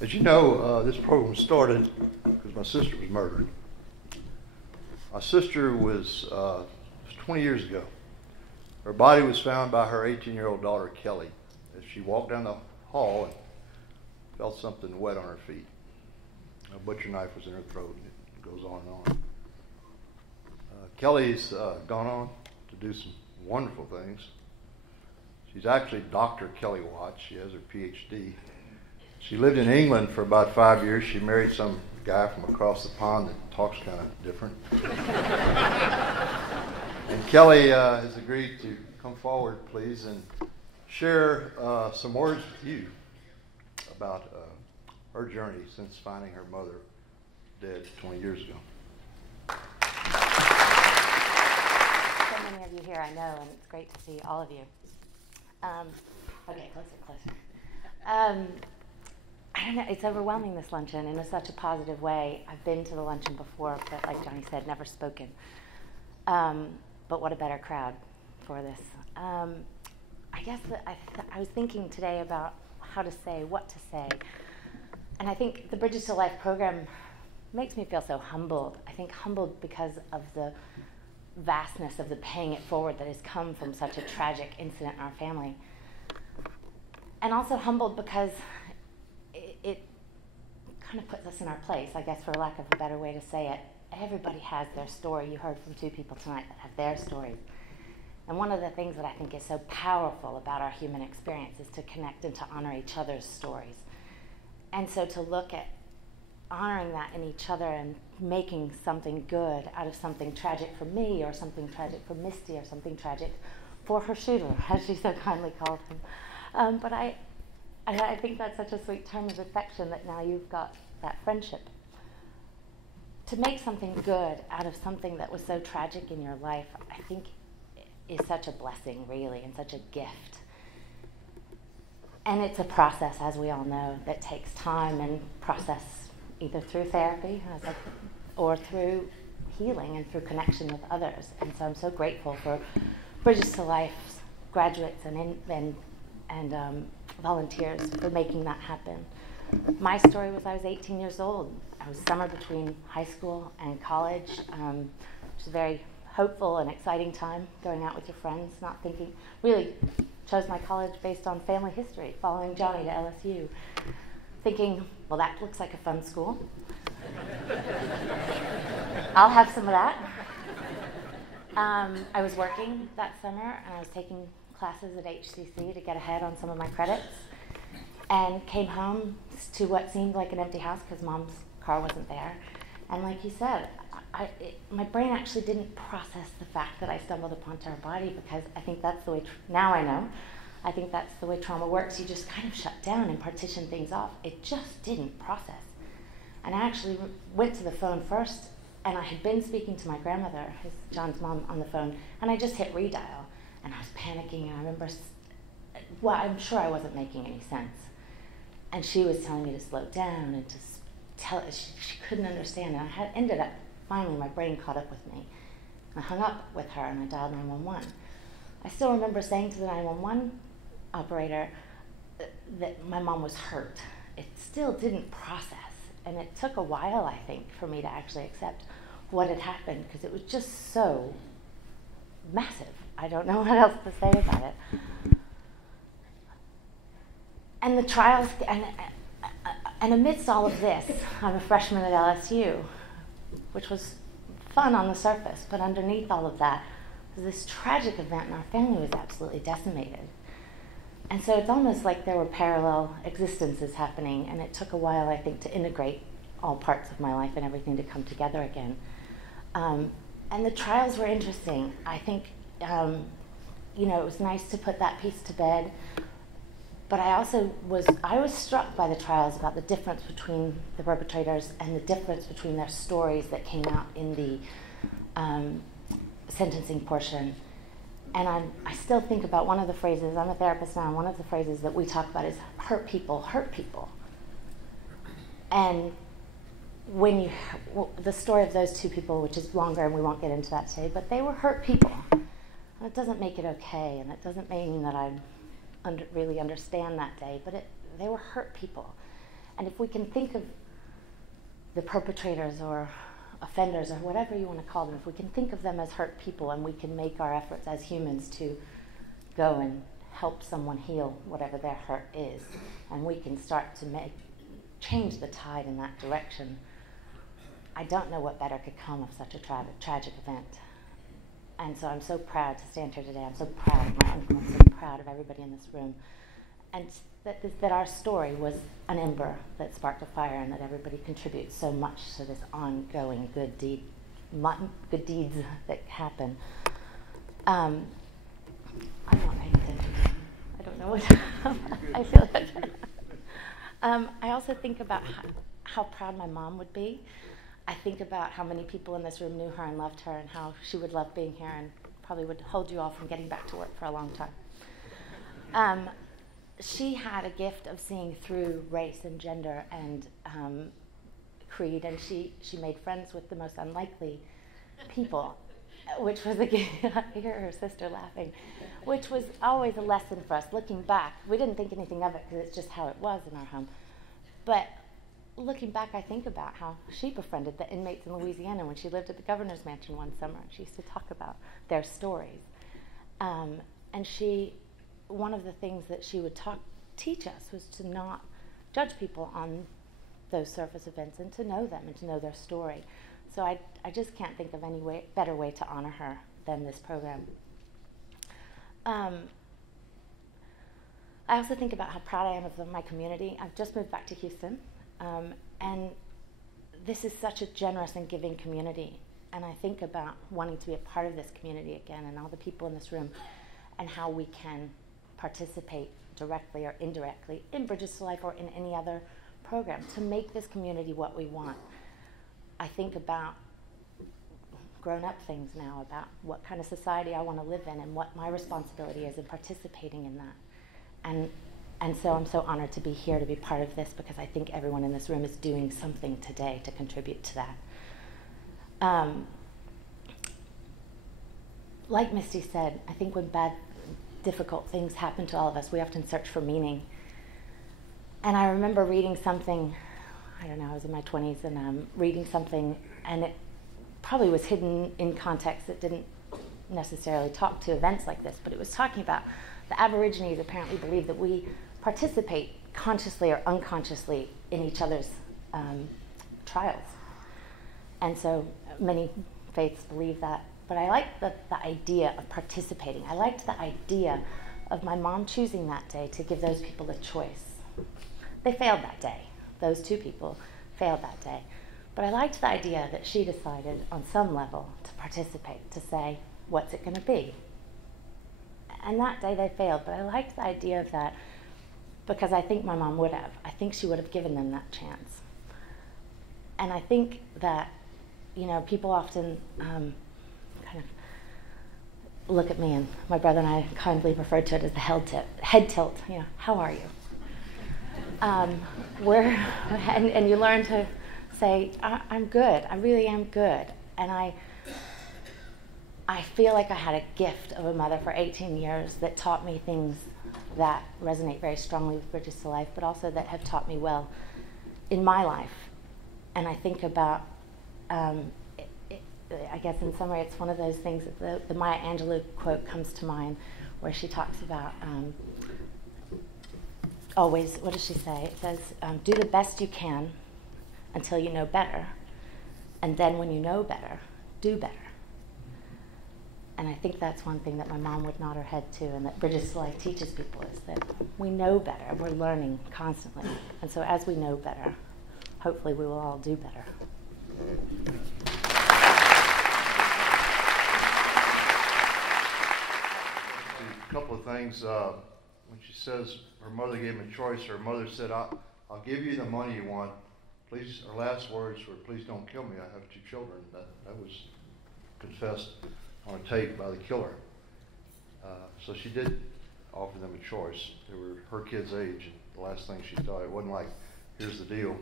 As you know, this program started because my sister was murdered. My sister was 20 years ago. Her body was found by her 18-year-old daughter, Kelly, as she walked down the hall and felt something wet on her feet. A butcher knife was in her throat, and it goes on and on. Kelly's gone on to do some wonderful things. She's actually Dr. Kelly Watts. She has her PhD. She lived in England for about 5 years. She married some guy from across the pond that talks kind of different. And Kelly has agreed to come forward, please, and share some words with you about her journey since finding her mother dead 20 years ago. So many of you here I know, and it's great to see all of you. Okay, closer. I don't know, it's overwhelming, this luncheon, in such a positive way. I've been to the luncheon before, but like Johnny said, never spoken. But what a better crowd for this. I guess that I was thinking today about how to say, what to say. And I think the Bridges to Life program makes me feel so humbled. I think humbled because of the vastness of the paying it forward that has come from such a tragic incident in our family. And also humbled because it kind of puts us in our place, I guess, for lack of a better way to say it. Everybody has their story. You heard from two people tonight that have their stories. And one of the things that I think is so powerful about our human experience is to connect and to honor each other's stories. And so to look at honoring that in each other and making something good out of something tragic for me, or something tragic for Misty, or something tragic for her shooter, as she so kindly called him. But I think that's such a sweet term of affection that now you've got that friendship. To make something good out of something that was so tragic in your life, I think is such a blessing, really, and such a gift. And it's a process, as we all know, that takes time and process, either through therapy or through healing and through connection with others. And so I'm so grateful for Bridges to Life's graduates and volunteers for making that happen. My story was I was 18 years old. I was summer between high school and college, which was a very hopeful and exciting time, going out with your friends, not thinking, really chose my college based on family history, following Johnny to LSU, thinking, well, that looks like a fun school. I'll have some of that. I was working that summer, and I was taking classes at HCC to get ahead on some of my credits, and came home to what seemed like an empty house because Mom's car wasn't there. And like you said, my brain actually didn't process the fact that I stumbled upon her body, because I think that's the way, now I know, I think that's the way trauma works. You just kind of shut down and partition things off. It just didn't process. And I actually went to the phone first, and I had been speaking to my grandmother, John's mom, on the phone, and I just hit redial, and I was panicking, and I remember, well, I'm sure I wasn't making any sense. And she was telling me to slow down and to tell it. She couldn't understand, and I ended up, finally, my brain caught up with me. I hung up with her, and I dialed 911. I still remember saying to the 911 operator that my mom was hurt. It still didn't process, and it took a while, I think, for me to actually accept what had happened, because it was just so massive. I don't know what else to say about it. And the trials, and amidst all of this, I'm a freshman at LSU, which was fun on the surface, but underneath all of that, this tragic event in our family was absolutely decimated. And so it's almost like there were parallel existences happening, and it took a while, I think, to integrate all parts of my life and everything to come together again. And the trials were interesting. I think, it was nice to put that piece to bed, but I was struck by the trials about the difference between the perpetrators and the difference between their stories that came out in the sentencing portion. And I still think about one of the phrases, I'm a therapist now, and one of the phrases that we talk about is hurt people hurt people. And when the story of those two people, which is longer and we won't get into that today, but they were hurt people. And it doesn't make it okay, and it doesn't mean that I really understand that day, but they were hurt people. And if we can think of the perpetrators or offenders or whatever you want to call them, if we can think of them as hurt people and we can make our efforts as humans to go and help someone heal whatever their hurt is, and we can start to change the tide in that direction, I don't know what better could come of such a tragic event. And so I'm so proud to stand here today. I'm so proud of my uncle. I'm so proud of everybody in this room. And that our story was an ember that sparked a fire, and that everybody contributes so much to this ongoing good deeds that happen. I'm not paying attention. I don't know what I feel like. I also think about how proud my mom would be. I think about how many people in this room knew her and loved her, and how she would love being here and probably would hold you all from getting back to work for a long time. She had a gift of seeing through race and gender and creed, and she made friends with the most unlikely people, which was, again, I hear her sister laughing, which was always a lesson for us. Looking back, we didn't think anything of it because it's just how it was in our home. But looking back, I think about how she befriended the inmates in Louisiana when she lived at the governor's mansion one summer, and she used to talk about their stories. And one of the things that she would teach us was to not judge people on those surface events, and to know them and to know their story. So I just can't think of any better way to honor her than this program. I also think about how proud I am of my community. I've just moved back to Houston, and this is such a generous and giving community. And I think about wanting to be a part of this community again, and all the people in this room, and how we can participate directly or indirectly in Bridges to Life or in any other program to make this community what we want. I think about grown-up things now, about what kind of society I want to live in and what my responsibility is in participating in that. And so I'm so honored to be here to be part of this, because I think everyone in this room is doing something today to contribute to that. Like Misty said, I think when difficult things happen to all of us, we often search for meaning. And I remember reading something, I don't know, I was in my 20s, and reading something, and it probably was hidden in context that didn't necessarily talk to events like this, but it was talking about the Aborigines apparently believe that we participate consciously or unconsciously in each other's trials. And so many faiths believe that. But I liked the idea of participating. I liked the idea of my mom choosing that day to give those people a choice. They failed that day. Those two people failed that day. But I liked the idea that she decided on some level to participate, to say, what's it going to be? And that day they failed, but I liked the idea of that because I think my mom would have. I think she would have given them that chance. And I think that, people often kind of look at me, and my brother and I kindly refer to it as the head tilt. How are you? And you learn to say, I'm good. I really am good. And I feel like I had a gift of a mother for 18 years that taught me things that resonate very strongly with Bridges to Life, but also that have taught me well in my life. And I think about, I guess in summary, it's one of those things that the Maya Angelou quote comes to mind, where she talks about always, what does she say? It says, do the best you can until you know better, and then when you know better, do better. And I think that's one thing that my mom would nod her head to, and that Bridges to Life teaches people, is that we know better. We're learning constantly. And so as we know better, hopefully we will all do better. A couple of things. When she says her mother gave him a choice, her mother said, I'll give you the money you want. Please, her last words were, please don't kill me. I have 2 children. That was confessed on a tape by the killer. So she did offer them a choice. They were her kids' age, and the last thing she thought, it wasn't like, here's the deal.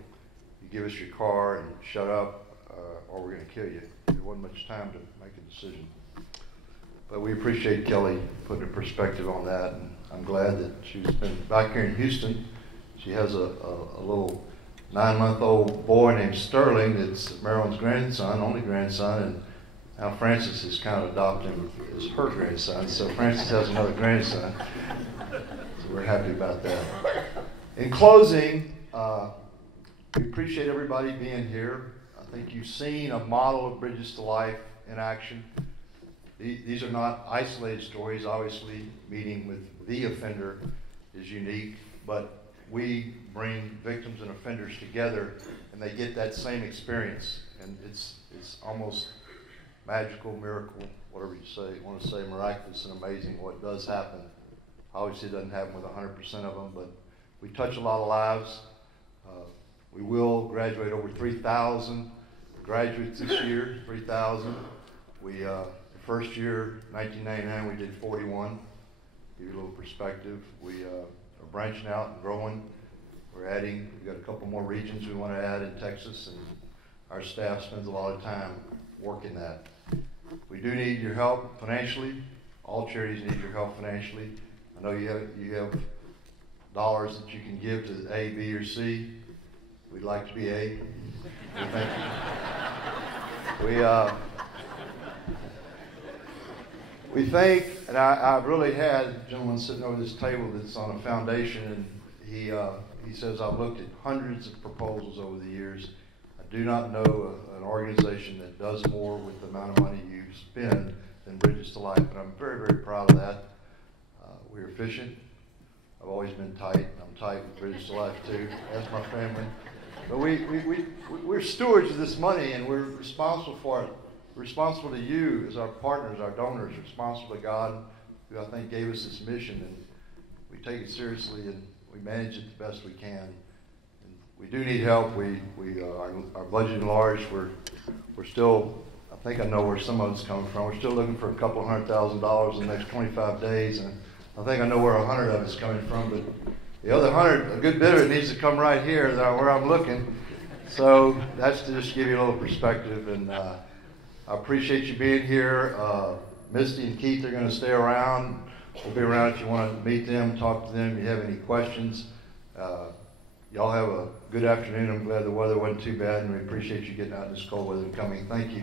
You give us your car and shut up, or we're going to kill you. There wasn't much time to make a decision. But we appreciate Kelly putting a perspective on that, and I'm glad that she's been back here in Houston. She has a little 9-month-old boy named Sterling. It's Marilyn's grandson, only grandson, and now Frances has kind of adopted him as her grandson. So Frances has another grandson. So we're happy about that. In closing, we appreciate everybody being here. I think you've seen a model of Bridges to Life in action. These are not isolated stories. Obviously, meeting with the offender is unique, but we bring victims and offenders together, and they get that same experience. And it's almost magical, miracle, whatever you say. Want to say miraculous and amazing what does happen. Obviously, it doesn't happen with 100% of them, but we touch a lot of lives. We will graduate over 3,000 graduates this year, 3,000. The first year, 1999, we did 41. Give you a little perspective. We are branching out and growing. We've got a couple more regions we want to add in Texas, and our staff spends a lot of time working that. We do need your help financially. All charities need your help financially. I know you have dollars that you can give to A, B, or C. We'd like to be A. We think, and I've really had a gentleman sitting over this table that's on a foundation, and he says, I've looked at hundreds of proposals over the years. I do not know an organization that does more with the amount of money you spend than Bridges to Life, and I'm very, very proud of that. We're efficient. I've always been tight. I'm tight with Bridges to Life too. That's my family. But we're stewards of this money, and we're responsible for it. We're responsible to you as our partners, our donors, responsible to God, who I think gave us this mission, and we take it seriously and we manage it the best we can. And we do need help. Our budget enlarged. We're still, I think I know where some of it's coming from. We're still looking for a couple $100,000 in the next 25 days, and I think I know where 100 of it's coming from, but the other 100, a good bit of it needs to come right here where I'm looking. So that's to just give you a little perspective, and I appreciate you being here. Misty and Keith are going to stay around. We'll be around if you want to meet them, talk to them, if you have any questions. Y'all have a good afternoon. I'm glad the weather wasn't too bad, and we appreciate you getting out in this cold weather and coming. Thank you.